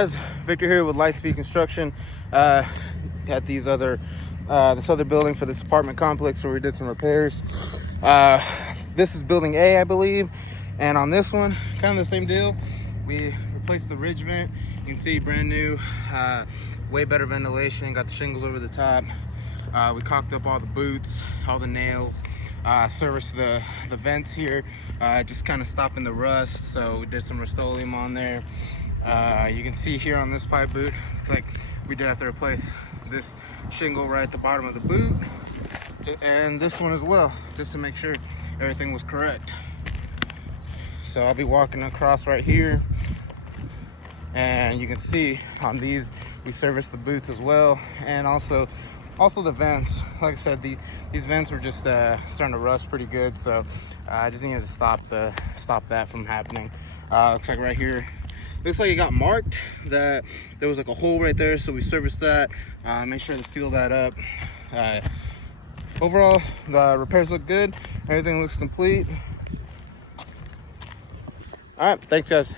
Guys, Victor here with Lightspeed Construction. At this other building for this apartment complex where we did some repairs. This is building A, I believe, and on this one, kind of the same deal. We replaced the ridge vent. You can see brand new, way better ventilation. Got the shingles over the top. We caulked up all the boots, all the nails. Serviced the vents here, just kind of stopping the rust. So we did some Rust-Oleum on there. You can see here on this pipe boot, looks like we did have to replace this shingle right at the bottom of the boot, and this one as well, just to make sure everything was correct. So I'll be walking across right here, and you can see on these we serviced the boots as well, and also the vents. Like I said, these vents were just starting to rust pretty good, so I just needed to stop that from happening. Looks like right here, looks like it got marked that there was like a hole right there, so we serviced that. Make sure to seal that up. Overall, the repairs look good. Everything looks complete. All right, thanks guys.